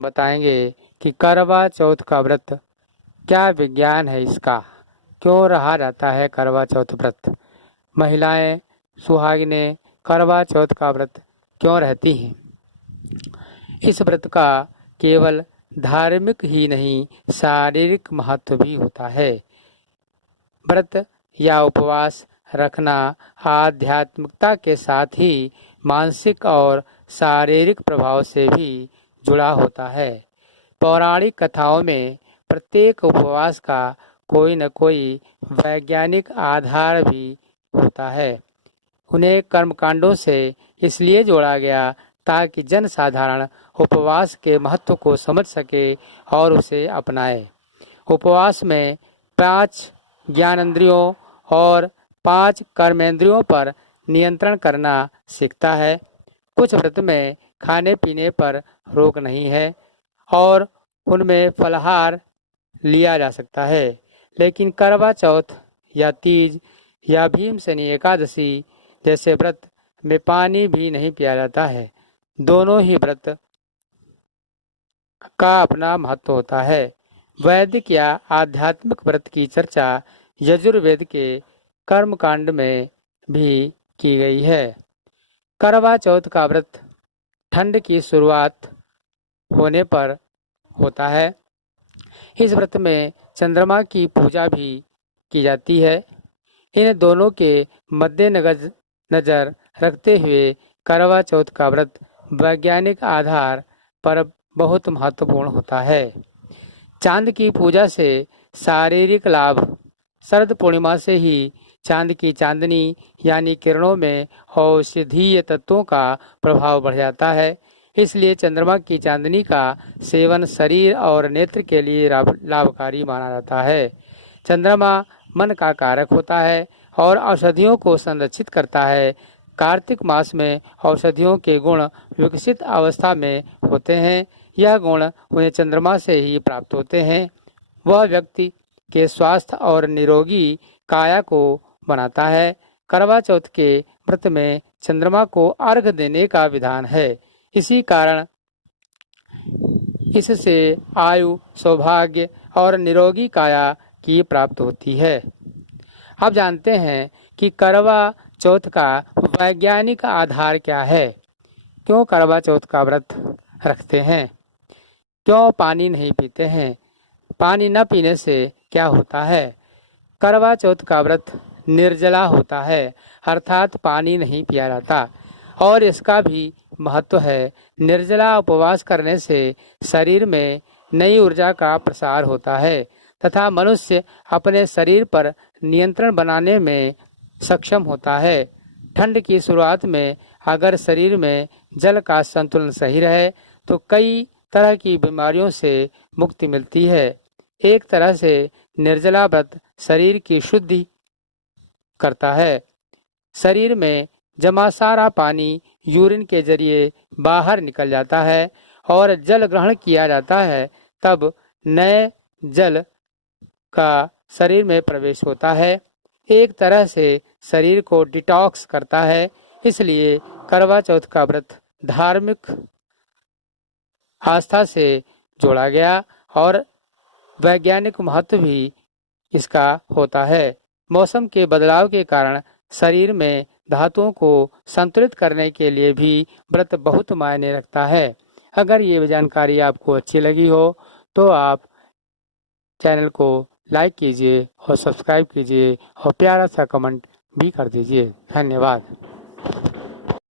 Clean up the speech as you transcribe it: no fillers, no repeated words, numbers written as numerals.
बताएंगे कि करवा चौथ का व्रत क्या विज्ञान है इसका, क्यों रहा जाता है करवा चौथ व्रत, महिलाएं सुहागिनें करवा चौथ का व्रत क्यों रहती हैं। इस व्रत का केवल धार्मिक ही नहीं शारीरिक महत्व भी होता है। व्रत या उपवास रखना आध्यात्मिकता के साथ ही मानसिक और शारीरिक प्रभाव से भी जुड़ा होता है। पौराणिक कथाओं में प्रत्येक उपवास का कोई न कोई वैज्ञानिक आधार भी होता है। उन्हें कर्मकांडों से इसलिए जोड़ा गया ताकि जन साधारण उपवास के महत्व को समझ सके और उसे अपनाए। उपवास में 5 ज्ञानेंद्रियों और 5 कर्मेंद्रियों पर नियंत्रण करना सीखता है। कुछ व्रत में खाने पीने पर रोक नहीं है और उनमें फलाहार लिया जा सकता है, लेकिन करवा चौथ या तीज या भीमसेनी एकादशी जैसे व्रत में पानी भी नहीं पिया जाता है। दोनों ही व्रत का अपना महत्व होता है। वैदिक या आध्यात्मिक व्रत की चर्चा यजुर्वेद के कर्मकांड में भी की गई है। करवा चौथ का व्रत ठंड की शुरुआत होने पर होता है। इस व्रत में चंद्रमा की पूजा भी की जाती है। इन दोनों के मद्देनजर रखते हुए करवा चौथ का व्रत वैज्ञानिक आधार पर बहुत महत्वपूर्ण होता है। चांद की पूजा से शारीरिक लाभ। शरद पूर्णिमा से ही चांद की चांदनी यानी किरणों में औषधीय तत्वों का प्रभाव बढ़ जाता है। इसलिए चंद्रमा की चांदनी का सेवन शरीर और नेत्र के लिए लाभकारी माना जाता है। चंद्रमा मन का कारक होता है और औषधियों को संरक्षित करता है। कार्तिक मास में औषधियों के गुण विकसित अवस्था में होते हैं। यह गुण उन्हें चंद्रमा से ही प्राप्त होते हैं। वह व्यक्ति के स्वास्थ्य और निरोगी काया को बनाता है। करवा चौथ के व्रत में चंद्रमा को अर्घ देने का विधान है। इसी कारण इससे आयु, सौभाग्य और निरोगी काया की प्राप्त होती है। अब जानते हैं कि करवा चौथ का वैज्ञानिक आधार क्या है। क्यों करवा चौथ का व्रत रखते हैं, क्यों पानी नहीं पीते हैं, पानी न पीने से क्या होता है। करवा चौथ का व्रत निर्जला होता है, अर्थात पानी नहीं पिया जाता और इसका भी महत्व है। निर्जला उपवास करने से शरीर में नई ऊर्जा का प्रसार होता है तथा मनुष्य अपने शरीर पर नियंत्रण बनाने में सक्षम होता है। ठंड की शुरुआत में अगर शरीर में जल का संतुलन सही रहे तो कई तरह की बीमारियों से मुक्ति मिलती है। एक तरह से निर्जला व्रत शरीर की शुद्धि करता है। शरीर में जमा सारा पानी यूरिन के जरिए बाहर निकल जाता है और जल ग्रहण किया जाता है, तब नए जल का शरीर में प्रवेश होता है। एक तरह से शरीर को डिटॉक्स करता है। इसलिए करवा चौथ का व्रत धार्मिक आस्था से जोड़ा गया और वैज्ञानिक महत्व भी इसका होता है। मौसम के बदलाव के कारण शरीर में धातुओं को संतुलित करने के लिए भी व्रत बहुत मायने रखता है। अगर ये जानकारी आपको अच्छी लगी हो तो आप चैनल को लाइक कीजिए और सब्सक्राइब कीजिए और प्यारा सा कमेंट भी कर दीजिए। धन्यवाद।